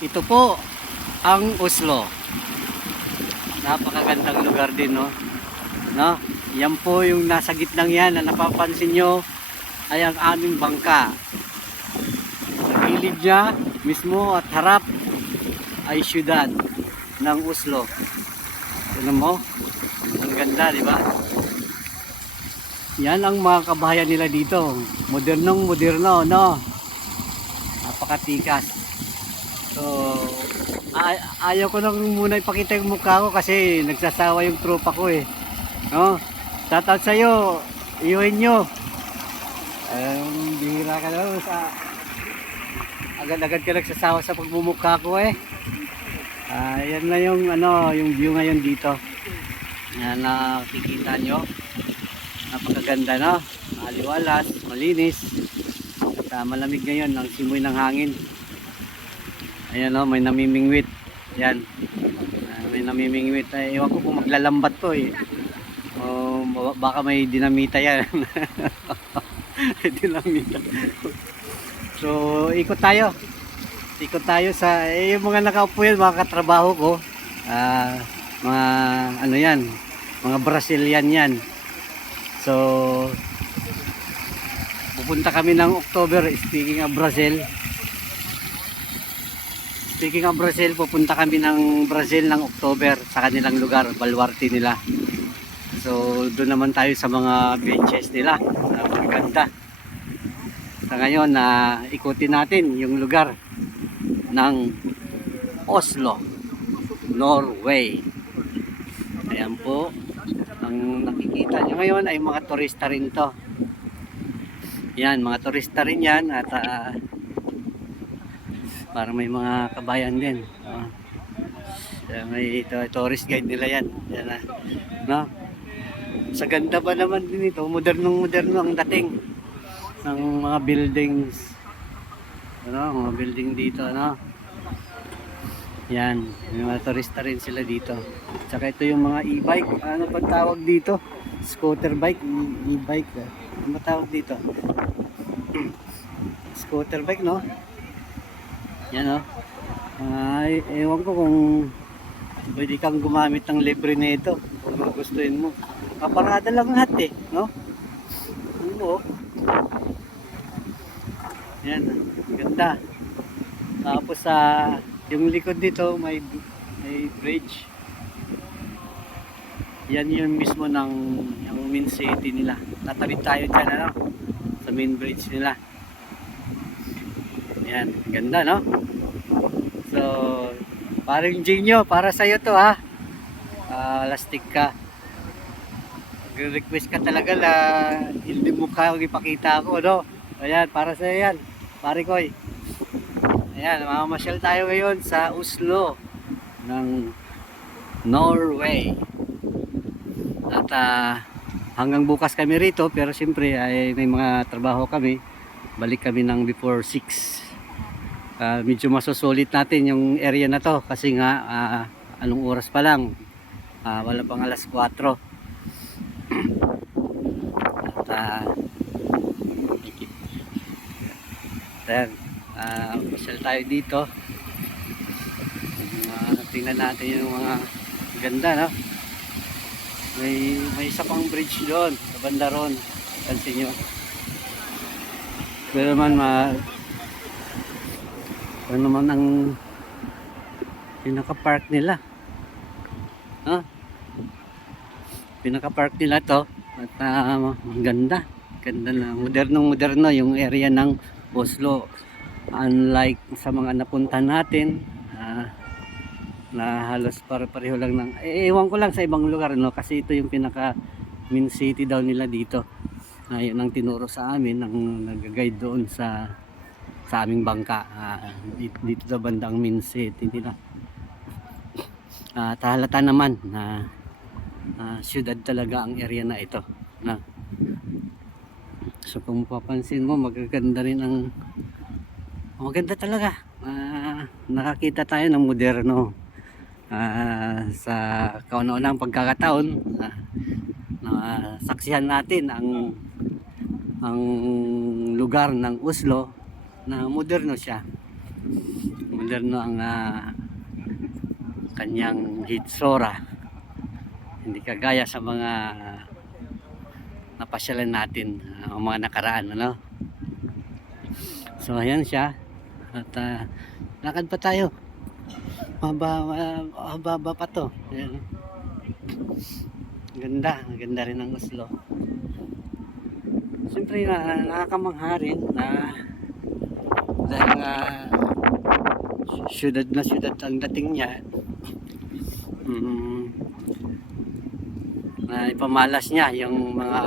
Ito po ang Oslo. Napakagandang lugar din, no? No? Yan po yung nasa gitnang yan na napapansin nyo ay ang aming bangka. Sa gilid niya mismo at harap ay syudad ng Oslo. Tignan mo, ang ganda, di ba? Yan ang mga kabahayan nila dito. Modernong moderno, no? Napakatikas. So, ayaw ko lang muna ipakita yung mukha ko kasi nagsasawa yung tropa ko eh. No? Shoutout sa'yo, iuhin nyo. Bihira ka na agad-agad ka nagsasawa sa pagmumukha ko eh. Yan na yung yung view ngayon dito. Yan nakikita nyo. Napakaganda, no? Maliwalas, malinis. At malamig ngayon ang simoy ng hangin. Ayan, no, may namimingwit. Yan. May namimingwit. Ewan ko kung maglalambat to eh. Baka may dinamita yan. Dinamita. So, ikot tayo. Ikot tayo sa yung mga nakaupo yan, mga katrabaho ko. Mga ano yan, mga Brazilian yan. So, pupunta kami ng October. Speaking of Brazil, pupunta kami ng Brazil ng October sa kanilang lugar, Baluarte nila. So, doon naman tayo sa mga beaches nila. Maganda. Sa ngayon, ikutin natin yung lugar ng Oslo, Norway. Ayan po. Ang nakikita nyo ngayon ay mga turista rin to. Yan, mga turista rin yan. At para may mga kabayan din. May tourist guide nila yan. Yan no? Sa ganda ba naman din ito, modernong ang dating ng mga buildings. Mga building dito, Yan, may mga turista rin sila dito. Tsaka ito yung mga e-bike. Ano pa tawag dito? Scooter bike, e-bike. Ano ba tawag dito? Scooter bike, no? Yan, ewan ko kung pwede kang gumamit ng libre nito kung gustuin mo. Kaparada lang lahat eh, no? Ano? Yan, ganda. Tapos yung likod dito may bridge. Yan yung mismo ng yung main city nila. Tatawid tayo dyan, sa main bridge nila. Yan, ganda, no? So, paring Jinyo, para sa'yo to, lastik ka. Request ka talaga na hindi mo kaya ipakita ako, no? Ayan, para sa'yo yan, pare koy. Ayan, mamamasyal tayo ngayon sa Oslo ng Norway. At hanggang bukas kami rito, pero siyempre ay may mga trabaho kami. Balik kami ng before 6. Medyo masusulit natin yung area na to kasi nga anong oras pa lang, wala pang alas 4. At ayan, pasyal tayo dito. Tingnan natin yung mga ganda, no? May isa pang bridge doon sa banda ron, pansin nyo. Pero naman ano naman ang pinaka-park nila, pinaka-park nila to. At ganda na, moderno yung area ng Oslo, unlike sa mga napunta natin na halos pareho lang ng ewan ko lang sa ibang lugar, no? Kasi ito yung pinaka main city daw nila dito. Yun ang tinuro sa amin ng nag-guide doon sa aming bangka, dito sa bandang main city nila. Tahalata naman na syudad talaga ang area na ito, na so kung papansin mo, magaganda rin maganda talaga. Nakakita tayo ng moderno sa kauna-unang pagkakataon. Saksihan natin ang lugar ng Oslo na moderno siya. moderno ang kanyang hitsura. Hindi kagaya sa mga napasyalan natin, ang mga nakaraan, ano? So ayan siya. At lakad pa tayo. Mababa pa to. Ayan. Ganda rin ng Oslo. Siyempre nakakamangha rin na dahil syudad na syudad ang dating niya. Na ipamalas niya yung mga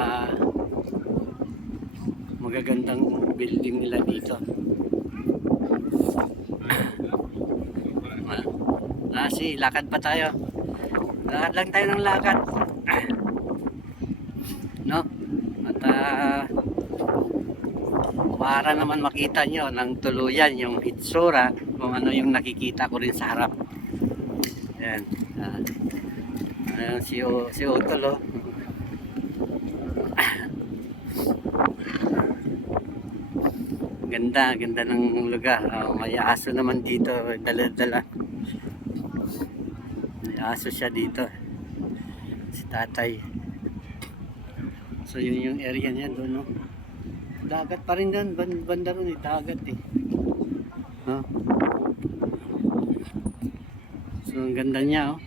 magagandang building nila dito. Lakad pa tayo. Lakad lang tayo ng lakad. No? At para naman makita nyo ng tuluyan yung hitsura kung ano yung nakikita ko rin sa harap. Ayan. Ayan si Utol, oh. Ganda ng lugar. May aso naman dito, dala-dala. May aso siya dito. Si tatay. So yun yung area niya doon, no? Dagat pa rin doon, banda ron, dagat eh. No? So ang ganda niya, oh.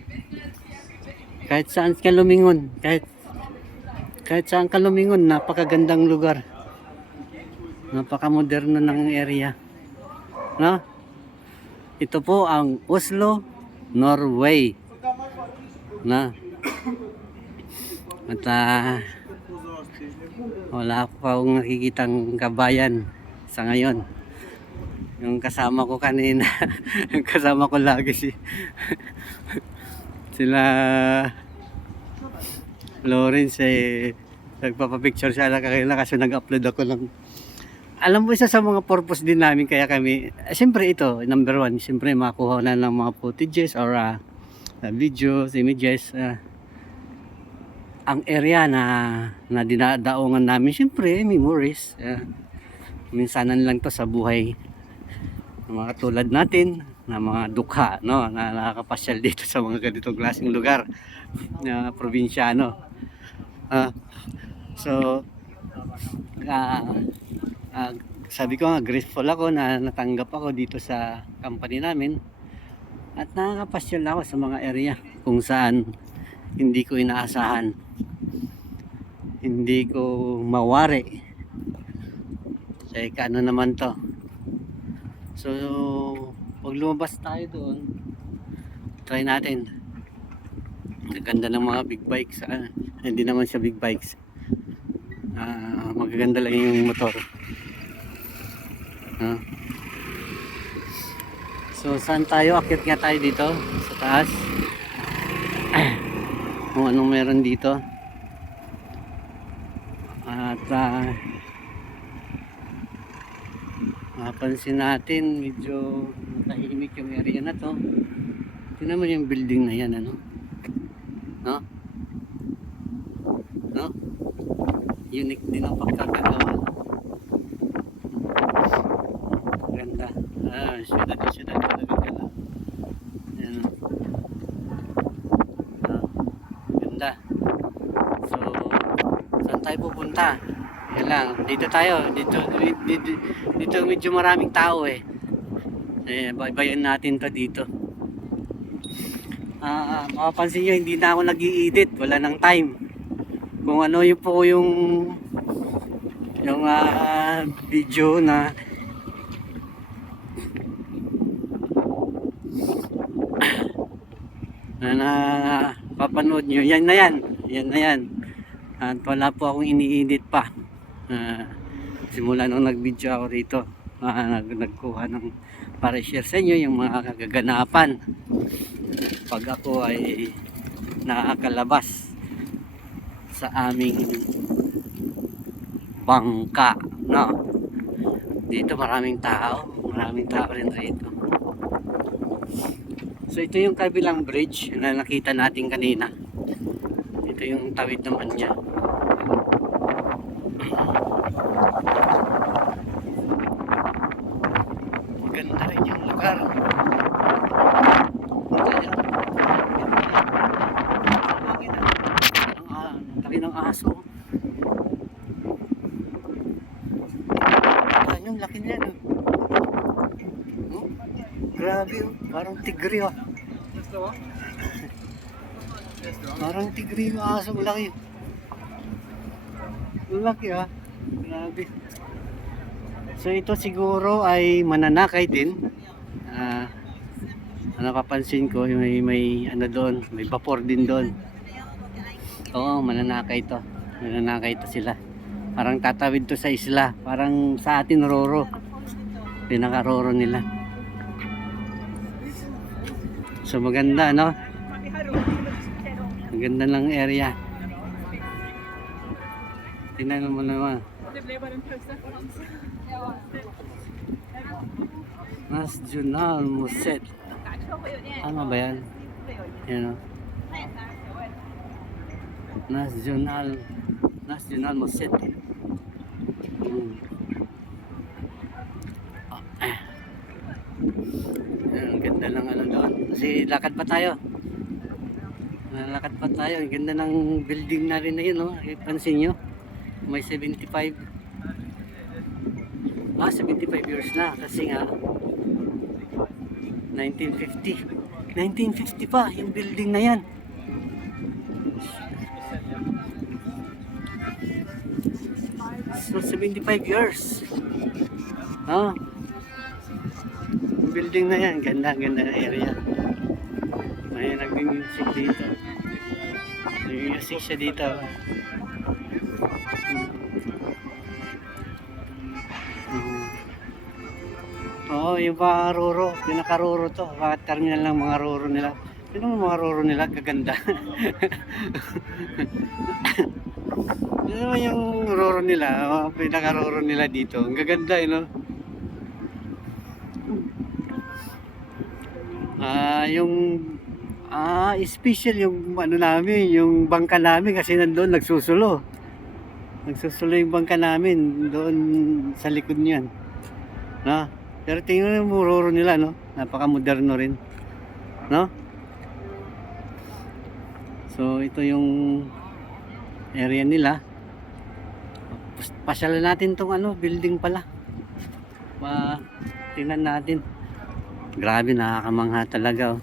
Kahit saan ka lumingon, kahit saan ka lumingon, napakagandang lugar. Napakamoderno ng area. No? Ito po ang Oslo, Norway. Na. At wala pa akong nakikitang kabayan sa ngayon. Yung kasama ko kanina, yung kasama ko lagi sila Lawrence, nagpapapicture siya lang kanina kasi nag-upload ako ng, alam mo, isa sa mga purpose din namin kaya kami, siyempre ito, number one, siyempre makuha na ng mga footages or videos, images, ang area na dinadaongan namin, siyempre memories, minsanan lang to sa buhay ng mga tulad natin na mga dukha, no, na nakakapasyal dito sa mga ganitong klaseng lugar na probinsyano. So sabi ko nga, grateful ako na natanggap ako dito sa company namin at nakakapasyal ako sa mga area kung saan hindi ko inaasahan, hindi ko mawari. Ano naman to. So pag lumabas tayo doon, try natin. Ang ganda ng mga big bikes. Hindi naman siya big bikes, magaganda lang yung motor. So saan tayo? Akyat nga tayo dito sa taas. Kung anong meron dito. At mapansin natin medyo tahimik yung area na to. Tingnan mo yung building na yan, ano? No? No? Unique din ang pagkakagawa. Ganda. Syudad talaga gala. Yan. Ganda. So saan tayo pupunta? Yan lang, dito tayo. Dito medyo maraming tao eh. Baybayin natin to dito. Makapansin nyo, hindi na ako nag-i-edit, wala nang time. Kung ano yung po yung video na papanood nyo, yan na yan. At wala po akong ini-edit pa. Simula nung nag-video ako rito, nagkuha ng para share sa inyo yung mga kaganapan pag ako ay nakakalabas sa aming bangka, no? Dito maraming tao rin rito. So ito yung kabilang bridge na nakita natin kanina. Ito yung tawid naman niya. Maganda rin yung lugar. Grabe oh, parang tigre oh. Parang tigre yung aso, laki. Laki ah. Grabe. So ito siguro ay mananakay din. Ah, napapansin ko may ano doon, may vapor din doon. Oo, mananakay to. Mananakay to sila. Parang tatawid to sa isla. Parang sa atin roro. Pinaka-roro nila. So maganda no? Maganda ng area. Tingnan mo naman. National Muset. Ano ba yan? Yan o. National Muset. Ang ganda ng ano doon. Kasi lakad pa tayo. Lakad pa tayo. Ang ganda ng building na rin na yun. No? Pansin nyo. May 75. 75 years na. Kasi nga 1950. 1950 pa yung building na yan. So 75 years. Oh. Yung building na yan, ganda na area. May nag-music dito. Nag-music siya dito. Oo, yung mga roro, pinaka-roro to. Bakit terminal ng mga roro nila? Sino mga roro nila? Gaganda. Yun naman yung roro nila, pinaka-roro nila dito. Ang gaganda, you know? Special yung ano namin, yung bangka namin kasi nandoon nagsusulo. Nagsusulo yung bangka namin doon sa likod niyan. No? Pero tingnan mo roro nila, no? Napaka-moderno rin. No? So ito yung area nila. Pasyalan natin tong ano, building pala. Tingnan natin. Grabe, nakakamangha talaga oh.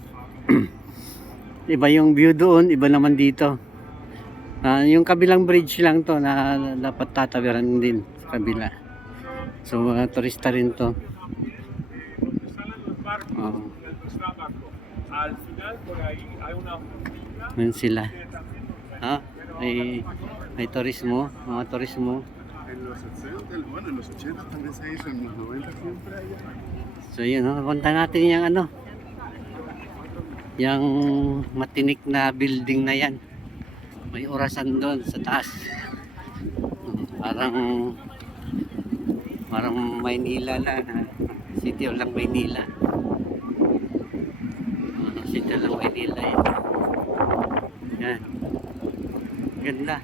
Iba yung view doon, iba naman dito. Yung kabilang bridge lang to na dapat tatawiran din sa kabila. So mga turista rin to. Oh. Yan sila. May turismo, mga turismo. So yun, punta natin yung ano, yung matinik na building na yan. May orasan doon sa taas. Parang Maynila na, City of Maynila. City of Maynila yan. Yan. Ganda.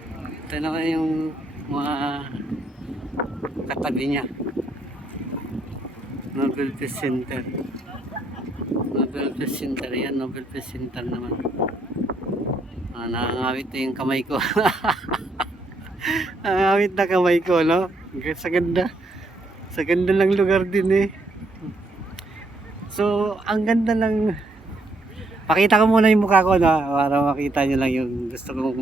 Ito naman yung mga katabi niya. Nobel Peace Center. Nobel Peace Center yan. Nobel Peace Center naman. Nakangawit na yung kamay ko. Nakangawit na kamay ko, no? Sa ganda. Sa ganda ng lugar din eh. So, ang ganda ng... Pakita ko muna yung mukha ko na para makita nyo lang yung gusto kong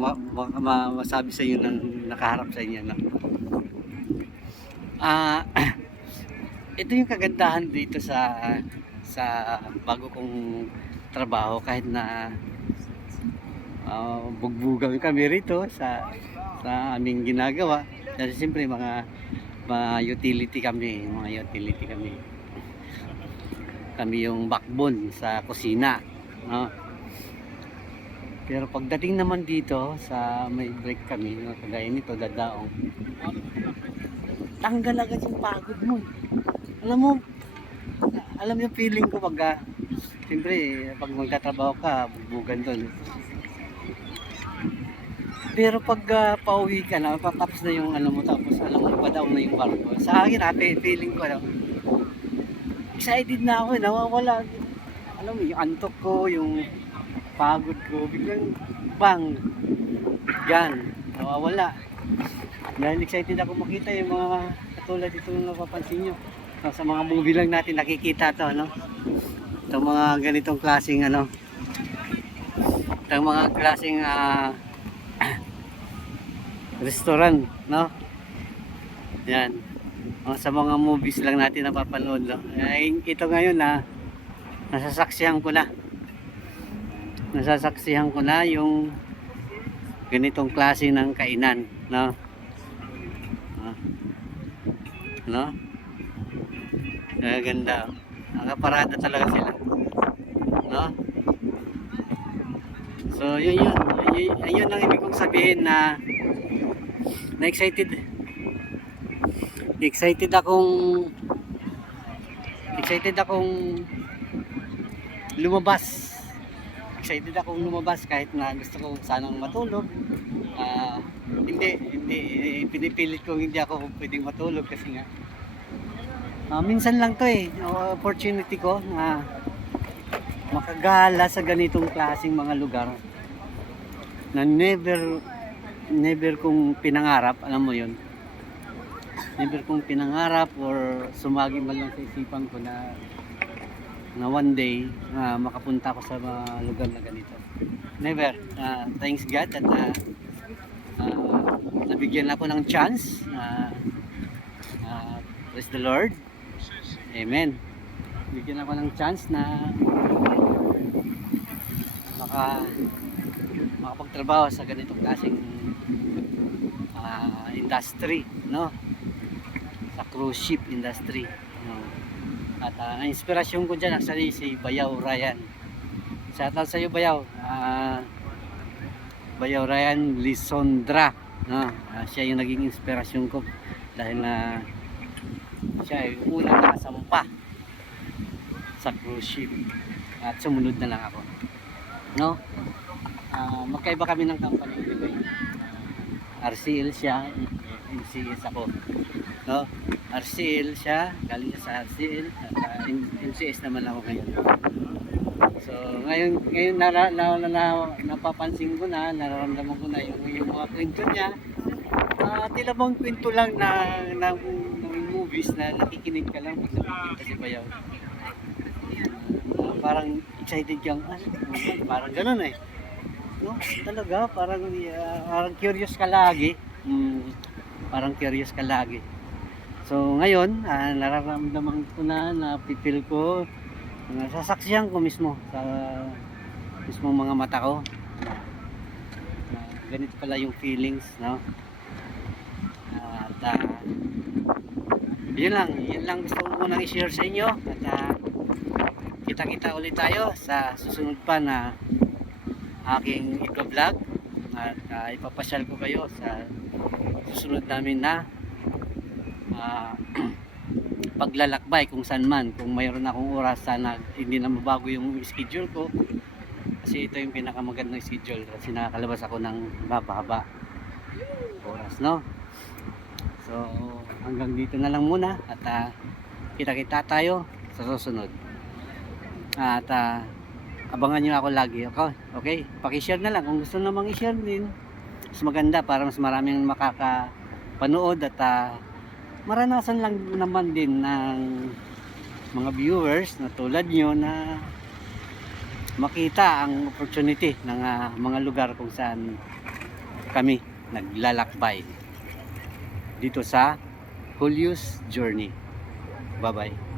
masabi sa inyo ng nakaharap sa inyo. No? Ito yung kagandahan dito sa bago kong trabaho kahit na bugbugan kami rito sa aming ginagawa. Kasi siyempre mga utility kami, kami yung backbone sa kusina, no? Pero pagdating naman dito sa may break kami, no, kagaya nito dadaong, tanggal agad yung pagod mo. Alam yung feeling ko pag siyempre pag magtatrabaho ka, bugbugan doon. Pero pag pauwi ka na, tapos na yung ano mo, tapos alam mo pa daw na yung barko. Sa akin feeling ko, excited na ako, nawawala. Alam mo, yung antok ko, yung pagod ko, biglang bang, yan, nawawala. Dahil excited ako makita yung mga katulad ito na napapansin nyo. Sa mga movie lang natin nakikita to, no? Itong mga ganitong klaseng ano, itong mga klaseng restaurant, no? Yan. Sa mga movies lang natin napapanood, no? Ito ngayon na nasasaksihan ko na. Nasasaksihan ko na yung ganitong klase ng kainan, no? No? Ganda. Nakaparada talaga sila, no? So yun ang ibig kong sabihin na excited akong lumabas. Excited akong lumabas kahit na gusto ko sanang matulog. Hindi pinipilit ko hindi ako pwedeng matulog kasi nga minsan lang to opportunity ko na makagala sa ganitong klaseng mga lugar na never kong pinangarap, alam mo yun, never kong pinangarap or sumagi man lang sa isipan ko na one day makapunta ako sa mga lugar na ganito. Never. Thanks God at nabigyan ako ng chance. Praise the Lord. Amen. Bigyan ako ng chance na makapagtrabaho sa ganitong klaseng industry, no? Sa cruise ship industry, no? At ang inspirasyon ko dyan actually si Bayaw Ryan. Shoutout sa iyo Bayaw. Bayaw Ryan Lisondra, no? Siya yung naging inspirasyon ko dahil na siya ay unang nakasampa sa cruise ship at sumunod na lang ako, no? Magkaiba kami ng company, RCL siya, MCS ako, no? RCL siya, galing siya sa RCL at MCS naman ako ngayon. So ngayon napapansin ko na, nararamdaman ko na yung mga kwento niya. Tila bang kwento lang ng movies na nakikinig ka lang pag nakikita si Bayaw. Parang excited kang, parang ganun no? Talaga, parang curious ka lagi. Parang curious ka lagi. So ngayon, nararamdaman ko na, napipil ko, nasasaksihan ko mismo sa mismong mga mata ko na ganito pala yung feelings, no? At yun lang gusto ko munang i-share sa inyo at kita-kita ulit tayo sa susunod pa na aking i-vlog at ipapasyal ko kayo sa susunod namin na paglalakbay kung saan man, kung mayroon akong oras sana hindi na mabago yung schedule ko kasi ito yung pinakamagandang schedule kasi nakakalabas ako ng haba-haba oras, no? So hanggang dito na lang muna at kita-kita tayo sa susunod at abangan nyo ako lagi, okay? Pakishare na lang kung gusto namang i-share din, mas maganda para mas maraming makakapanood at maranasan lang naman din ng mga viewers na tulad nyo na makita ang opportunity ng mga lugar kung saan kami naglalakbay dito sa Julius Journey. Bye bye.